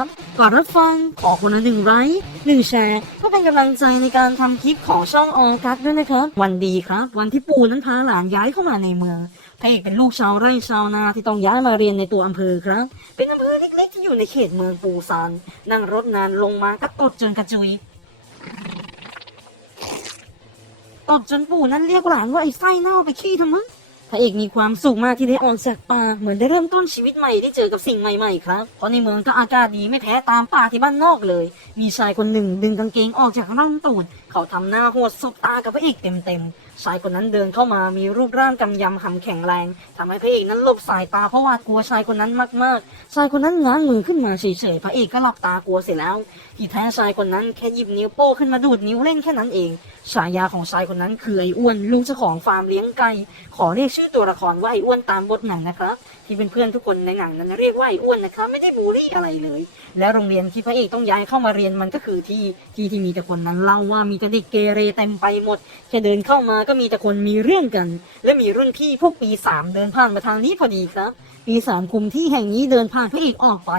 ับก่อนรับฟังขอคนละหนึ่งไลค์หนึ่งแชร์เพื่อเป็นกำลังใจในการทำคลิปของช่องออกัสด้วยนะครับ วันดีครับ วันที่ปู่นั้นพาหลานย้ายเข้ามาในเมืองพระเอกเป็นลูกชาวไร่ชาวนาที่ต้องย้ายมาเรียนในตัวอำเภอครับ เป็นอำเภอเล็กๆที่อยู่ในเขตเมืองปูซาน นั่งรถนานลงมาก็ตดจนกระจุยตบจนปู่นั้นเรียกหลานว่าไอ้ไส้เน่าไปขี้ทำไม พระเอกมีความสุขมากที่ได้ออกจากป่าเหมือนได้เริ่มต้นชีวิตใหม่ได้เจอกับสิ่งใหม่ๆครับเพราะในเมืองก็อากาศดีไม่แพ้ตามป่าที่บ้านนอกเลย มีชายคนหนึ่งดึงกางเกงออกจากร่างตูดเขาทำหน้าโหดสบตากับพระเอกเต็มๆชายคนนั้นเดินเข้ามามีรูปร่างกำยำหำแข็งแรงทำให้พระเอกนั้นหลบสายตาเพราะหวาดกลัวชายคนนั้นมากๆ ชายคนนั้นง้างมือขึ้นมาเฉยๆพระเอกก็หลับตากลัวเสร็จแล้วที่แท้ชายคนนั้นแค่หยิบนิ้วโป้ขึ้นมาดูดนิ้วเล่นแค่นั้นเองฉายาของชายคนนั้นคือไอ้อ้วนลุงเจ้าของฟาร์มเลี้ยงไก่ขอเรียกชื่อตัวละครว่าไอ้อ้วนตามบทหนังนะครับ ที่เป็นเพื่อนๆทุกคนในหนังนั้นเรียกว่าไอ้อ้วนนะครับไม่ได้บูลลี่อะไรเลย และโรงเรียนที่พระเอกต้องย้ายเข้ามาเรียนมันก็คือที่ที่ที่มีแต่คนนั้นเล่าว่ามีแต่เด็กเกเรเต็มไปหมดแค่เดินเข้ามาก็มีแต่คนมีเรื่องกัน และมีรุ่นพี่พวกปีสามเดินผ่านมาทางนี้พอดีครับปีสามคุมที่แห่งนี้เดินผ่านพระเอกออกไป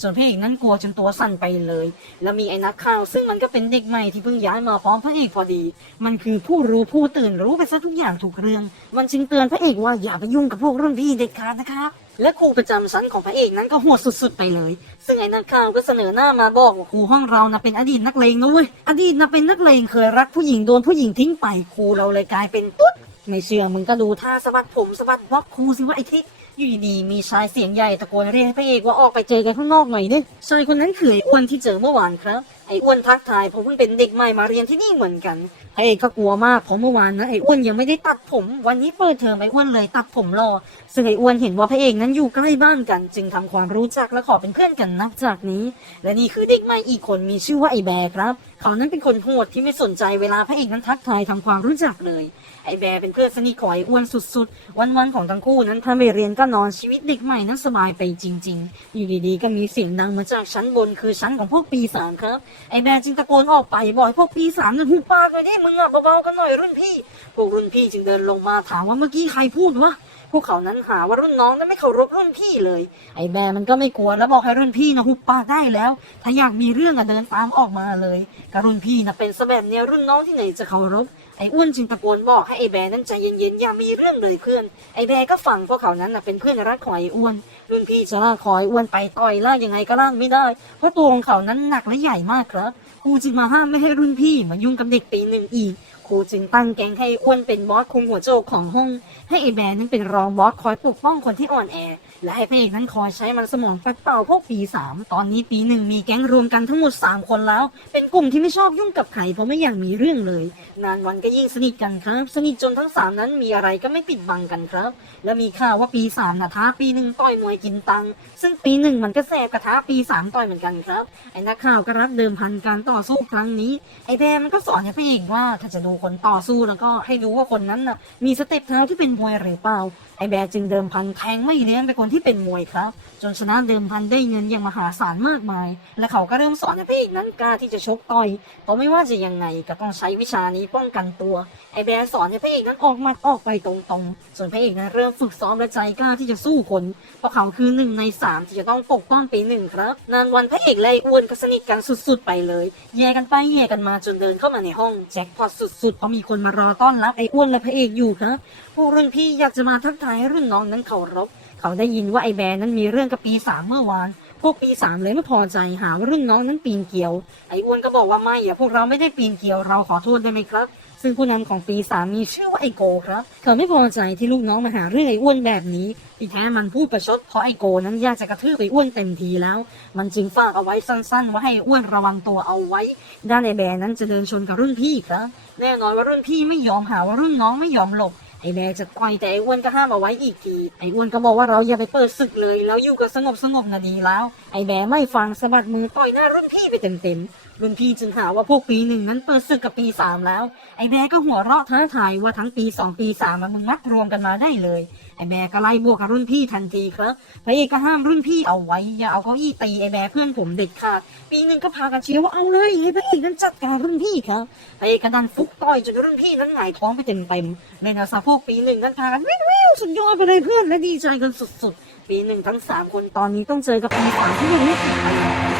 ส่วนพระเอกนั้นกลัวจนตัวสั่นไปเลย แล้วมีไอ้นักข่าว ซึ่งมันก็เป็นเด็กใหม่ที่เพิ่งย้ายมาพร้อมพระเอกพอดี มันคือผู้รู้ผู้ตื่นรู้ไปซะทุกอย่างถูกเรื่อง มันจึงเตือนพระเอกว่าอย่าไปยุ่งกับพวกรุ่นพี่เด็ดขาดนะคะและครูประจำชั้นของพระเอกนั้นก็โหดสุดๆไปเลย ซึ่งไอ้นักข่าวก็เสนอหน้ามาบอกว่าครูห้องเรานะเป็นอดีตนักเลงนะเว้ย อดีตนะเป็นนักเลงเคยรักผู้หญิงโดนผู้หญิงทิ้งไปครูเราเลยกลายเป็นตุ๊ด ไม่เชื่อมึงก็ดูท่าสะบัดผมสะบัดวอกครูสิว่าไอ้ทิศ อยู่ดีๆมีชายเสียงใหญ่ตะโกนเรียกให้พระเอกว่าออกไปเจอกันข้างนอกหน่อยดิชายคนนั้นคือไอ้อ้วนที่เจอเมื่อวานครับไอ้อ้วนทักทายผมเพิ่งเป็นเด็กใหม่มาเรียนที่นี่เหมือนกันพระเอกก็กลัวมากเพราะเมื่อวานนะไอ้อ้วนยังไม่ได้ตัดผม วันนี้เปิดเทอมไอ้อ้วนเลยตัดผมรอซึ่งไอ้อ้วนเห็นว่าพระเอกนั้นอยู่ใกล้บ้านกัน จึงทำความรู้จักและขอเป็นเพื่อนกันนับจากนี้ และนี่คือเด็กใหม่อีกคนมีชื่อว่าไอ้แบร์ครับ เขานั้นเป็นคนโหดที่ไม่สนใจเวลาพระเอกนั้นทักทายทำความรู้จักเลย ไอ้แบร์เป็นเพื่อนสนิทของไออ้วนสุดๆ วันๆของทั้งคู่นั้นถ้าไม่เรียนก็นอนชีวิตเด็กใหม่นั้นสบายไปจริง ๆ อยู่ดีๆก็มีเสียงดังมาจากชั้นบนคือชั้นของพวกปีสามครับไอ้แบร์จึงตะโกนออกไปบอกให้พวกปีสามนั่นหุบปากเลยดิมึงอะเบาๆกันหน่อยรุ่นพี่ พวกรุ่นพี่จึงเดินลงมาถามว่าเมื่อกี้ใครพูดวะพวกเขานั้นหาว่ารุ่นน้องนั้นไม่เคารพรุ่นพี่เลย ไอ้แบมันก็ไม่กลัวแล้วบอกให้รุ่นพี่นะหุบปากได้แล้ว ถ้าอยากมีเรื่องอะเดินตามออกมาเลยกับรุ่นพี่นะเป็นซะแบบเนี้ยรุ่นน้องที่ไหนจะเคารพ ไอ้อ้วนจึงตะโกนบอกให้ไอ้แบนั้นใจเย็นๆอย่ามีเรื่องเลยเพื่อน ไอ้แบก็ฟังพวกเขานั้นนะเป็นเพื่อนรักของไอ้อ้วน รุ่นพี่จะลากคอยอ้วนไปต่อยล่ากยังไงก็ล่ากไม่ได้ เพราะตัวของเขานั้นหนักและใหญ่มากครับครูจึงมาห้ามไม่ให้รุ่นพี่มายุ่งกับเด็กปีหนึ่งอีกครูจึงตั้งแกงให้อ้วนเป็นบอสคุมหัวโจกของห้อง ให้ไอ้แบนั้นเป็นรองบอสคอยปกป้องคนที่อ่อนแอ และให้พระเอกนั้นคอยใช้มันสมองปัดเป่าพวกปีสามตอนนี้ปีหนึ่งมีแก๊งรวมกันทั้งหมดสามคนแล้ว เป็นกลุ่มที่ไม่ชอบยุ่งกับใครเพราะไม่อยากมีเรื่องเลย นานวันก็ยิ่งสนิทกันครับ สนิทจนทั้งสามนั้นมีอะไรก็ไม่ปิดบังกันครับ และมีข่าวว่าปีสามนะท้าปีหนึ่งต่อยมวยกินตังซึ่งปีหนึ่งมันก็แสบกระท้าปีสามต่อยเหมือนกันครับไอ้นักข่าวก็รับเดิมพันการต่อสู้ครั้งนี้ไอ้แบร์มันก็สอนให้พระเอกว่าถ้าจะดูคนต่อสู้แล้วก็ให้รู้ว่าคนนั้นน่ะมีสเต็ปเท้าที่เป็นมวยหรือเปล่าไอ้แบร์จึงเดิมพันแทงไม่เลี้ยงไปคนที่เป็นมวยครับ จนชนะเดิมพันได้เงินอย่างมหาศาลมากมาย และเขาก็เริ่มสอนให้พระเอกนั้นกล้าที่จะชกต่อยเพราะไม่ว่าจะยังไงก็ต้องใช้วิชานี้ป้องกันตัวไอ้แบร์สอนให้พระเอกนั้นออกมาออกไปตรงๆ ส่วนพระเอกนั้นเริ่มฝึกซ้อมและใจกล้าที่จะสู้คนเพราะเขาคือหนึ่งในสามที่จะต้องปกป้องปีหนึ่งครับนานวันพระเอกและอ้วนก็สนิทกันสุดๆ ไปเลยแย่กันไปแย่กันมาจนเดินเข้ามาในห้องแจ็คพอตสุดๆเพราะมีคนมารอต้อนรับไอ้อ้วนและพระเอกอยู่ครับพวกรุ่นพี่อยากจะมาทักทายรุ่นน้องนั้นเคารพ เขาได้ยินว่าไอ้แบร์นั้นมีเรื่องกับปีสามเมื่อวาน พวกปีสามเลยไม่พอใจหาว่ารุ่นน้องนั้นปีนเกลียว ไอ้อ้วนก็บอกว่าไม่อะพวกเราไม่ได้ปีนเกลียวเราขอโทษได้ไหมครับ ซึ่งผู้นำของปีสามมีชื่อว่าไอโกครับ เขาไม่พอใจที่ลูกน้องมาหาเรื่องไอ้อ้วนแบบนี้ที่แท้มันพูดประชดเพราะไอโกนั้นอยากจะกระทืบไออ้วนเต็มทีแล้ว มันจึงฝากเอาไว้สั้นๆ ว่าให้ไอ้อ้วนระวังตัวเอาไว้ ด้านไอแบร์นั้นจะเดินชนกับรุ่นพี่ครับ แน่นอนว่ารุ่นพี่ไม่ยอมหาว่ารุ่นน้องไม่ยอมหลบ ไอ้แดงจะต่อยแต่ไอ้อ้วนก็ห้ามเอาไว้อีกทีไอ้อ้วนก็บอกว่าเราอย่าไปเปิดศึกเลย แล้วอยู่กับสงบสงบนะดีแล้ว ไอ้แบไม่ฟังสะบัดมือต่อยหน้ารุ่นพี่ไปเต็มๆรุ่นพี่จึงหาว่าพวกปีหนึ่งนั้นเปิดศึกกับปีสามแล้ว ไอ้แบก็หัวเราะท้าทายว่าทั้งปีสองปีสามมึงมัดรวมกันมาได้เลย ไอแบร์ก็ไล่บวกกับรุ่นพี่ทันทีครับพระเอกก็ห้ามรุ่นพี่เอาไว้อย่าเอาเก้าอี้ตีไอแบร์เพื่อนผมเด็ดขาดปีหนึ่งก็พากันเชียร์ว่าเอาเลยให้พระเอกนั้นจัดการรุ่นพี่ครับพระเอกก็ดันฟุกต่อยจนรุ่นพี่นั้นหงายท้องไปเต็มเต็มเลยนะสะโพกปีหนึ่งนั้นพากันวิ่งวิ่งสุดยอดไปเลยเพื่อนและดีใจกันสุดๆ ปีหนึ่งทั้งสามคนตอนนี้ต้องเจอกับปีสามที่ยังไม่ถึงไป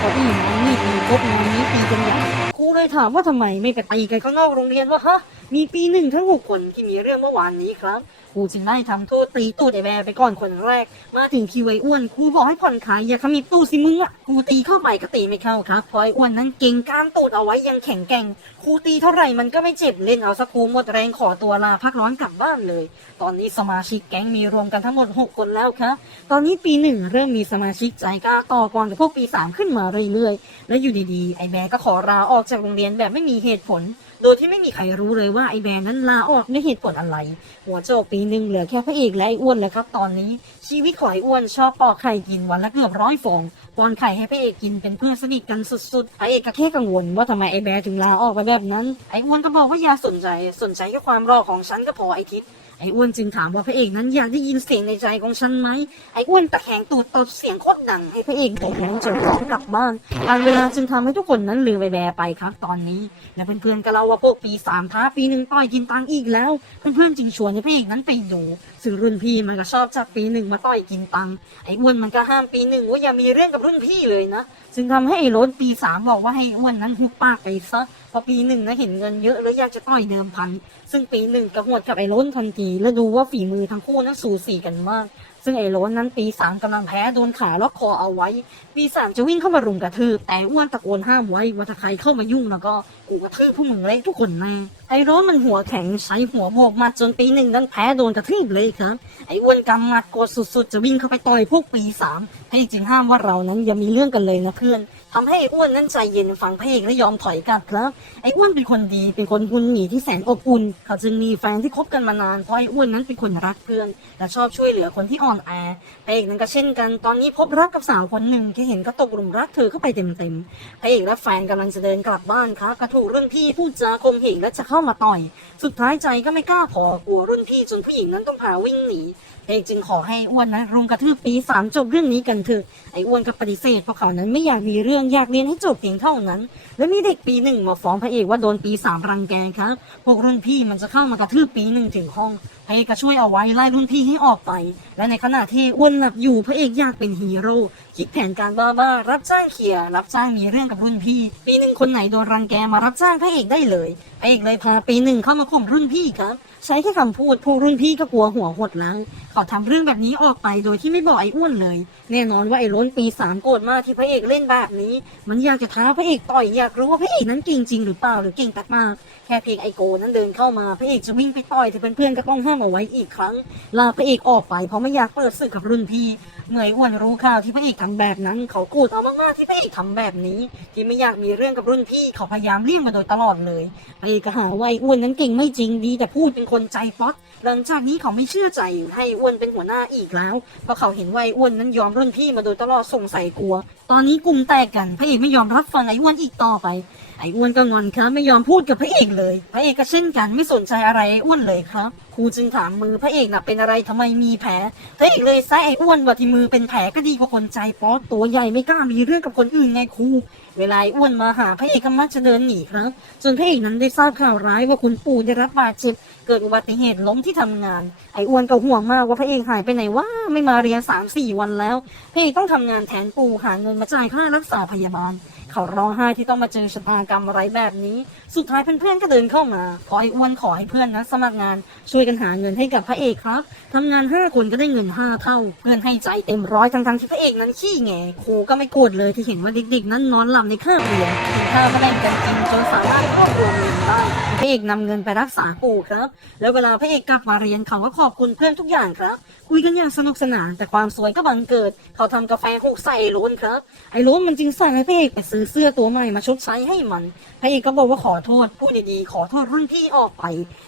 พอปีงานนี่ปีครบงานนี้ตีกันใหญ่ ครูเลยถามว่าทำไมไม่ไปตีกันข้างนอกโรงเรียนวะฮะมีปีหนึ่งทั้งหกคนที่มีเรื่องเมื่อวานนี้ครับครูจึงได้ทำโทษตีตูดไอแบร์ไปก่อนคนแรก มาถึงคิวไออ้วนครูบอกให้ผ่อนคลายอย่าขมิบตู้สิมึงอะครูตีเข้าไปก็ตีไม่เข้าครับเพราะไออ้วนนั้นเก่งกล้ามตูดเอาไว้ยังแข็งแกร่งครูตีเท่าไหร่มันก็ไม่เจ็บเล่นเอาสักครูหมดแรงขอตัวลาพักร้อนกลับบ้านเลย ตอนนี้สมาชิกแก๊งมีรวมกันทั้งหมด 6 คนแล้วครับตอนนี้ปีหนึ่งเริ่มมีสมาชิกใจกล้าต่อกรกับพวกปีสามขึ้นมาเรื่อยๆและอยู่ดีๆไอแบร์ก็ขอลาออกจากโรงเรียนแบบไม่มีเหตุผล โดยที่ไม่มีใครรู้เลยว่าไอแบร์นั้นลาออกด้วยเหตุผลอะไร หัวโจกปีหนึ่งเหลือแค่พระเอกและไออ้วนเลยครับตอนนี้ ชีวิตของไออ้วนชอบปอกไข่กินวันละเกือบร้อยฟองป้อนไข่ให้พระเอกกินเป็นเพื่อนสนิทกันสุดๆพระเอกก็แค่กังวลว่าทำไมไอแบร์ถึงลาออกไปแบบนั้นไออ้วนก็บอกว่าอย่าสนใจสนใจแค่ความรอของฉันก็พอไอทิศ ไอ้อ้วนจึงถามว่าพระเอกนั้นอยากได้ยินเสียงในใจของฉันไหมไอ้อ้วนตะแคงตูดตบเสียงโคตรดังให้พระเอกตกนั้นจนร้องกลับบ้านการเวลาจึงทำให้ทุกคนนั้นลืมไปแบไปครับ ตอนนี้ และเพื่อนๆก็เล่าว่าพวกปีสามท้าปีหนึ่งต่อยกินตังอีกแล้ว เพื่อนๆจึงชวนให้พระเอกนั้นไปดูซึ่งรุ่นพี่มันก็ชอบจากปีหนึ่งมาต่อยกินตังไอ้อ้วนมันก็ห้ามปีหนึ่งว่าอย่ามีเรื่องกับรุ่นพี่เลยนะซึ่งทำให้ไอ้นปีสามบอกว่าให้อ้วนนั้นหุบปากไปซะพอปีหนึ่งนะเห็นเงินเยอะแล้วอยากจะต่อยเดิมพัน ซึ่งปีหนึ่งกระหวดกับไอ้ล้นทันที และดูว่าฝีมือทั้งคู่นั้นสูสีกันมาก ซึ่งไอ้โล้นนั้นปีสามกำลังแพ้โดนขาล็อกคอเอาไว้ปีสามจะวิ่งเข้ามารุมกระทืบแต่อ้วนตะโกนห้ามไว้ว่าถ้าใครเข้ามายุ่งแล้วก็กูกระทืบพวกมึงเละทุกคนแน่ไอ้โล้นมันหัวแข็งใช้หัวโบกมาจนปีหนึ่งนั้นแพ้โดนกระทืบเลยครับไอ้อ้วนกำมัดกรธสุดๆ จะวิ่งเข้าไปต่อยพวกปีสามให้จริงห้ามว่าเรานั้นอย่ามีเรื่องกันเลยนะเพื่อน ทำให้ไอ้อ้วนนั้นใจเย็นฟังพระเอกและยอมถอยกลับครับไอ้อ้วนเป็นคนดีเป็นคนหุ่นหนีที่แสนอบอุ่นเขาจึงมีแฟนที่คบกันมานานเพราะไอ้อ้วนนั้นเป็นคนรักเพื่อน และชอบช่วยเหลือคนที่อ่อนแอพระเอกนั้นก็เช่นกันตอนนี้พบรักกับสาวคนหนึ่งที่เห็นก็ตกหลุมรักเธอเข้าไปเต็มๆพระเอกและแฟนกำลังจะเดินกลับบ้านครับกระถูกรุ่นพี่พูดจาคมเหงและจะเข้ามาต่อย สุดท้ายใจก็ไม่กล้าพอกลัวรุ่นพี่จนผู้หญิงนั้นต้องพาวิ่งหนี เองจึงขอให้อ้วนนะรุมกระทืบปีสามจบเรื่องนี้กันเถอะไอ้อ้วนก็ปฏิเสธเพราะเขานั้นไม่อยากมีเรื่องอยากเรียนให้จบเพียงเท่านั้น และมีเด็กปีหนึ่งมาฟ้องพระเอกว่าโดนปีสามรังแกครับพวกรุ่นพี่มันจะเข้ามากระทืบปีหนึ่งถึงห้อง พระเอกก็ช่วยเอาไว้ไล่รุ่นพี่ให้ออกไป และในขณะที่อ้วนหลับอยู่พระเอกอยากเป็นฮีโร่คิดแผนการบ้าๆรับจ้างเขี่ยรับจ้างมีเรื่องกับรุ่นพี่ ปีหนึ่งคนไหนโดนรังแกมารับจ้างพระเอกได้เลยพระเอกเลยพาปีหนึ่งเข้ามาข่มรุ่นพี่ครับใช้แค่คำพูดพวกรุ่นพี่ก็กลัวหัวหดแล้วเขาทำเรื่องแบบนี้ออกไปโดยที่ไม่บอกไอ้อ้วนเลย แน่นอนว่าไอ้ล้นปีสามโกรธมากที่พระเอกเล่นแบบนี้ มันอยากจะท้าพระเอกต่อยอยากรู้ว่าพระเอกนั้นเก่งจริงหรือเปล่าหรือเก่งตัดมาก แค่เพียงไอโกนั้นเดินเข้ามาพระเอกจะวิ่งไปต่อยแต่เพื่อนๆก็ต้องห้ามเอาไว้อีกครั้ง ลาพระเอกออกไปเพราะไม่อยากเปิดศึกกับรุ่นพี่เหมื่อไอ้วนรู้ข่าวที่พระเอกทำแบบนั้น เขาโกรธมากๆที่พระเอกทำแบบนี้ ที่ไม่อยากมีเรื่องกับรุ่นพี่เขาพยายามเลี่ยงมาโดยตลอดเลยพระเอกก็หาว่าไอ้อ้วนนั้นเก่งไม่จริงดี แต่พูดเป็นคนใจป๊อตหลังจากนี้เขาไม่เชื่อใจให้อ้วนเป็นหัวหน้าอีกแล้วเพราะเขาเห็นว่าไออ้วนนั้นยอมรุ่นพี่มาโดยตลอดสงสัยกลัว ตอนนี้กลุ่มแตกกันพระเอกไม่ยอมรับฟังไอ้อ้วนอีกต่อไป ไอ้อ้วนก็งอนครับไม่ยอมพูดกับพระเอกเลย พระเอกก็เช่นกันไม่สนใจอะไรไอ้อ้วนเลยครับครูจึงถามมือพระเอกน่ะเป็นอะไรทำไมมีแผลพระเอกเลยแซะไอ้อ้วนว่าที่มือเป็นแผลก็ดีกว่าคนใจป๊อตตัวใหญ่ไม่กล้ามีเรื่องกับคนอื่นไงครูเวลาอ้วนมาหาพระเอกก็มักจะเดินหนีครับจนพระเอกนั้นได้ทราบข่าวร้ายว่าคุณปู่ได้รับบาดเจ็บเกิดอุบัติเหตุล้มที่ทำงาน ไอ้อ้วนก็ห่วงมากว่าพระเอกหายไปไหนว่าไม่มาเรียนสามสี่วันแล้วพระเอกต้องทำงานแทนปู่หาเงินมาจ่ายค่ารักษาพยาบาล เขาร้องไห้ที่ต้องมาเจอชะตากรรมอะไรแบบนี้สุดท้ายเพื่อนๆก็เดินเข้ามาขอไอ้อ้วนขอให้เพื่อนนะ สมัครงานช่วยกันหาเงินให้กับพระเอกครับทำงานห้าคนก็ได้เงินห้าเท่า เพื่อนให้ใจเต็มร้อยทั้งๆที่พระเอกนั้นขี้แงครูก็ไม่โกรธเลยที่เห็นว่าเด็กๆนั้นนอนหลับในคาบเรียนกินข้าวก็แบ่งกันกินจนสามารถรวบรวมเงินได้พระเอกนำเงินไปรักษาปู่ครับ แล้วเวลาพระเอกกลับมาเรียนเขาก็ขอบคุณเพื่อนทุกอย่างครับ คุยกันอย่างสนุกสนานแต่ความสวยก็บังเกิด เขาทำกาแฟหกใส่ไอ้โล้นครับไอ้ล้นมันจึงสั่งให้พระเอกไปซื้อเสื้อตัวใหม่มาชดใช้ให้มันพระเอกก็บอกว่าขอโทษพูดดีๆขอโทษรุ่นพี่ออกไป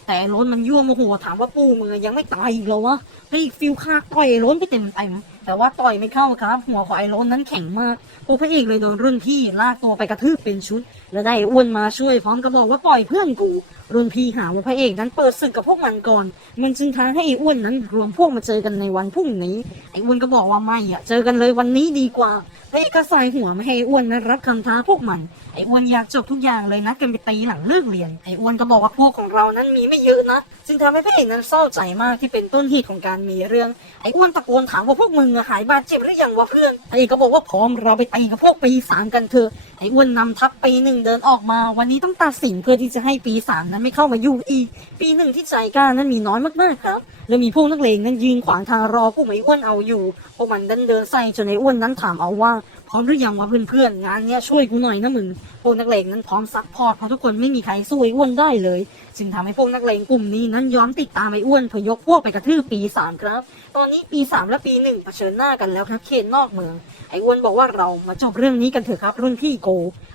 แต่ล้นมันยั่วโมโหถามว่าปู่มือยังไม่ตายอีกเหรอวะพระเอกฟิลคากต่อยล้นไปเต็มเต็มแต่ว่าต่อยไม่เข้าครับ หัวของไอ้ล้นนั้นแข็งมากพวกพระเอกเลยโดนรุ่นพี่ลากตัวไปกระทืบเป็นชุด แล้วได้อ้วนมาช่วยพร้อมกับบอกว่าปล่อยเพื่อนกูรุ่นพี่หาว่าพระเอกนั้นเปิดศึกกับพวกมันก่อน มันจึงท้าให้ไอ้อ้วนนั้นรวมพวกมาเจอกันในวันพรุ่งนี้ไอ้อ้วนก็บอกว่าไม่อะเจอกันเลยวันนี้ดีกว่า เอกก็ใส่หัวไม่ให้อ้วนนั้นรับคำท้าพวกมัน ไอ้อ้วนอยากจบทุกอย่างเลยนัดกันไปตีหลังเลิกเรียน ไอ้อ้วนก็บอกว่าพวกของเรานั้นมีไม่เยอะนะจึงทำให้พระเอกนั้นเศร้าใจมากที่เป็นต้นเหตุของการมีเรื่อง ไอ้อ้วนตะโกนถามว่าพวกมึงอะหายบาดเจ็บหรือยังวะเพื่อนพระเอกก็บอกว่าพร้อมเราไปตีกับพวกปีสามกันเถอะ ไอ้อ้วนนำทัพปีหนึ่งเดินออกมา วันนี้ต้องตัดสินเพื่อที่จะให้ปีสามนั้นไม่เข้ามายุ่งอีก ปีหนึ่งที่ใจกล้านั้นมีน้อยมากๆครับ แล้วมีพวกนักเลงนั้นยืนขวางทางรอพวกไอ้อ้วนเอาอยู่พวกมันดันเดินใส่จนไอ้อ้วนนั้นถามเอาว่าพร้อมหรือยังวะเพื่อนๆงานเนี้ยช่วยกูหน่อยนะมึงพวกนักเลงนั้นพร้อมซัพพอร์ตเพราะทุกคนไม่มีใครสู้ไอ้อ้วนได้เลยจึงทำให้พวกนักเลงกลุ่มนี้นั้นย้อนติดตามไอ้อ้วนเพื่อยกพวกไปกระทืบปีสามครับ ตอนนี้ปีสามและปีหนึ่งเผชิญหน้ากันแล้วครับเขตนอกเมืองไอ้อ้วนบอกว่าเรามาจบเรื่องนี้กันเถอะครับ รุ่นพี่โก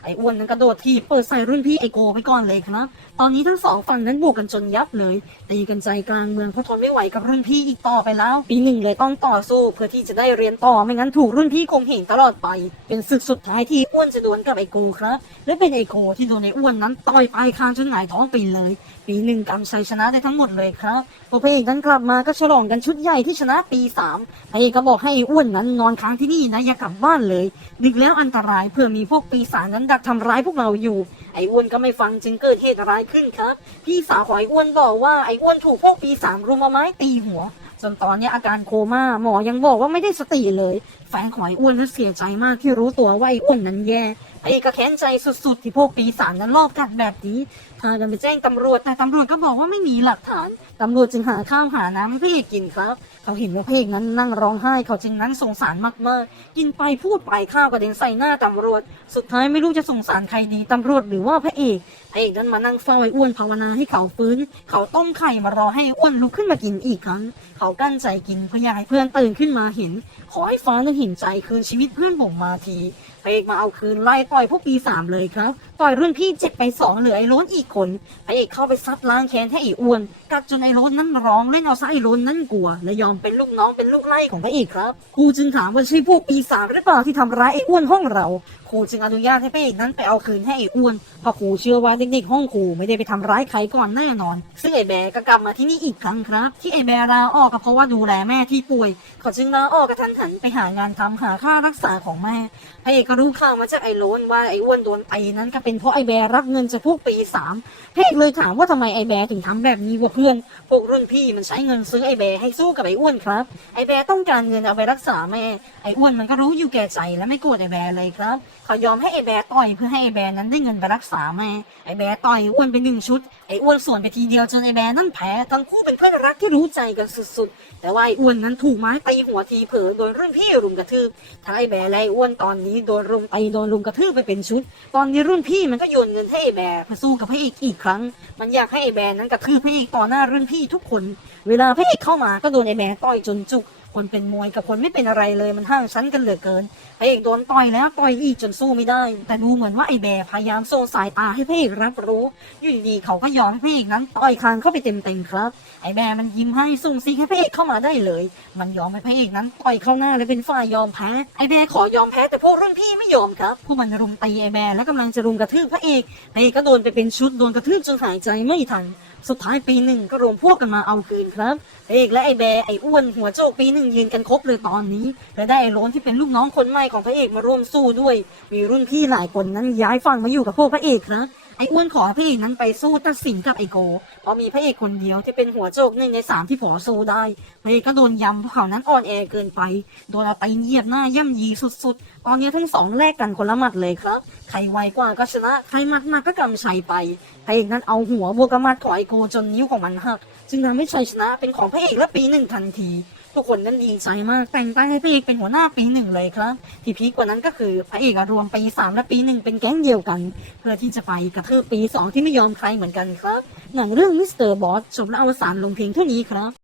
ไอ้อ้วนนั้นกระโดดทีบเปิดใส่รุ่นพี่ไอโกไปก่อนเลยครับ ตอนนี้ทั้งสองฝั่งนั้นบวกกันจนยับเลยตีกันใจกลางเมืองเพราะทนไม่ไหวกับรุ่นพี่อีกต่อไปแล้ว ปีหนึ่งเลยต้องต่อสู้เพื่อที่จะได้เรียนต่อไม่งั้นถูกรุ่นพี่ข่มเหงตลอดไป เป็นศึกสุดท้ายที่อ้วนจะดวลกับไอโกครับและเป็นไอโกที่โดนไออ้วนนั้นต่อยปลายคางจนหงายท้องไปเลยปีหนึ่งกำชัยชนะได้ทั้งหมดเลยครับพอพระเอกนั้นกลับมาก็ฉลองกันชุดใหญ่ที่ชนะปีสามพระเอกก็บอกให้อ้อ้วนนั้นนอนค้างที่นี่นะอย่ากลับบ้านเลยดึกแล้วอันตรายเพื่อมีพวกปีศาจนั้นดักทำร้ายพวกเราอยู่ ไอ้อ้วนก็ไม่ฟังจึงเกิดเหตุร้ายขึ้นครับ พี่สาวของไอ้อ้วนบอกว่าไอ้อ้วนถูกพวกปีศาจรุมเอาไม้ตีหัว จนตอนนี้อาการโคม่าหมอยังบอกว่าไม่ได้สติเลย แฟนของไอ้อ้วนนั้นเสียใจมากที่รู้ตัวว่าไอ้อ้วนนั้นแย่ไอ้ก็แค้นใจสุดๆ ที่พวกปีศาจนั้นลอบกัดแบบนี้พากันไปแจ้งตำรวจแต่ตำรวจก็บอกว่าไม่มีหลักฐานตำรวจจึงหาข้าวหาน้ำให้พระเอกินครับ เขาเห็นว่าพระเอกนั้นนั่งร้องไห้เขาจึงนั้นสงสารมากๆกินไปพูดไปข้าวกระเด็นใส่หน้าตำรวจ สุดท้ายไม่รู้จะสงสารใครดีตำรวจหรือว่าพระเอกพระเอกนั้นมานั่งเฝ้าไอ้อ้วนภาวนาให้เขาฟื้น เขาต้มไข่มารอให้อ้วนลุกขึ้นมากินอีกครั้ง เขากั้นใจกินเพื่ออยากให้เพื่อนตื่นขึ้นมาเห็นขอให้ฟ้านั้นเห็นใจคืนชีวิตเพื่อนผมมาที เอกมาเอาคืนไล่ต่อยพวกปีสามเลยครับ ต่อยรุ่นพี่เจ็บไปสองเหลือไอ้โล้นอีกคนพระเอกเข้าไปซัดล้างแค้นให้ไอ้อ้วนกัดจนไอ้โล้นนั้นร้องเล่นเอาซะไอ้โล้นนั้นกลัว และยอมเป็นลูกน้องเป็นลูกไล่ของพระเอกครับครูจึงถามว่าใช่พวกปีศาจหรือเปล่าที่ทำร้ายไอ้อ้วนห้องเราครูจึงอนุญาตให้พระเอกนั้นไปเอาคืนให้ไอ้อ้วนเพราะครูเชื่อว่าเด็กๆห้องครูไม่ได้ไปทำร้ายใครก่อนแน่นอน ซึ่งไอ้แบร์ก็กลับมาที่นี่อีกครั้งครับ ที่ไอ้แบร์ลาออกก็เพราะว่าดูแลแม่ที่ป่วยเขาจึงลาออกกับทันทันไปหางานทำหาค่ารักษาของแม่พระเอกรู้ข่าวมาจากไอ้โลนว่าไอ้อ้วนโดนตีนั้นก็เป็นเพราะไอ้แบร์รับเงินจากพวกปีสามเอกเลยถามว่าทำไมไอ้แบร์ถึงทำแบบนี้วะเพื่อน พวกรุ่นพี่มันใช้เงินซื้อไอ้แบร์ให้สู้กับไอ้อ้วนครับ ไอ้แบร์ต้องการเงินเอาไปรักษาแม่ ไอ้อ้วนมันก็รู้อยู่แก่ใจและไม่โกรธไอ้แบร์เลยครับเขายอมให้ไอ้แบร์ต่อยเพื่อให้ไอ้แบร์นั้นได้เงินไปรักษาแม่ ไอ้แบร์ต่อยอ้อ้วนไปหนึ่งชุด ไอ้อ้วนส่วนไปทีเดียวจนไอ้แบร์นั่นแพ้ทั้งคู่เป็นเพื่อนรักที่รู้ใจกันสุดๆ แต่ว่าไอ้อ้วนนั้นถูกไม้ตีหัวทีเผลอโดนรุ่นพี่รุมกระทืบทั้งไอ้แบร์และไอ้อ้วนตอนนี้โดนลงไปโดนลุมกระทืบไปเป็นชุด ตอนนี้รุ่นพี่มันก็โยนเงินให้ไอแบร์มาสู้กับพระเอกอีกครั้ง มันอยากให้ไอ้แบร์นั้นกระทืบพระเอกต่อหน้ารุ่นพี่ทุกคน เวลาพระเอกเข้ามาก็โดนไอ้แบร์ต่อยจนจุก คนเป็นมวยกับคนไม่เป็นอะไรเลยมันห่างชั้นกันเหลือเกินพระเอกโดนต่อยแล้วต่อยอีกจนสู้ไม่ได้ แต่ดูเหมือนว่าไอ้แบร์พยายามโซ่สายตาให้พระเอกรับรู้อยู่ดีเขาก็ยอมให้พระเอกนั้นต่อยคางเข้าไปเต็มๆครับ ไอ้แบร์มันยิ้มให้ส่งซิกให้พระเอกเข้ามาได้เลย มันยอมให้พระเอกนั้นต่อยเข้าหน้าและเป็นฝ่ายยอมแพ้ไอ้แบร์ขอยอมแพ้แต่พวกรุ่นพี่ไม่ยอมครับพวกมันรุมตีไอ้แบร์และกำลังจะรุมกระทืบพระเอกพระเอกก็โดนไปเป็นชุดโดนกระทืบจนหายใจไม่ทัน สุดท้ายปีหนึ่งก็รวมพวกกันมาเอาคืนครับเอกและไอ้แบร์ไอ้อ้วนหัวโจกปีหนึ่งยืนกันครบเลยตอนนี้ และได้ไอ้โล้นที่เป็นลูกน้องคนใหม่ของพระเอกมาร่วมสู้ด้วย มีรุ่นพี่หลายคนนั้นย้ายฝั่งมาอยู่กับพวกพระเอกครับ ไอ้อ้วนขอพระเอกนั้นไปสู้ตัดสินกับไอโก เพราะมีพระเอกคนเดียวที่เป็นหัวโจกหนึ่งในสามที่พอสู้ได้พระเอกก็โดนยำเพราะเขานั้นอ่อนแอเกินไป โดนเอาไปเหยียบหน้าย่ำยีสุดๆ ตอนนี้ทั้งสองแลกกันคนละหมัดเลยครับ ใครไวกว่าก็ชนะ ใครหมัดมากก็กำชัยไป พระเอกนั้นเอาหัวบวกกับมัดของไอโกจนนิ้วของมันหัก จึงทำให้ชัยชนะเป็นของพระเอกและปีหนึ่งทันที ทุกคนนั้นดีใจมากแต่งตั้งให้พี่เอกเป็นหัวหน้าปีหนึ่งเลยครับ ที่พีคกว่านั้นก็คือพระเอกอะรวมปีสามและปีหนึ่งเป็นแก๊งเดียวกัน เพื่อที่จะไปกระทืบปีสองที่ไม่ยอมใครเหมือนกันครับ หนังเรื่องมิสเตอร์บอสจบและอวสานลงเพียงเท่านี้ครับ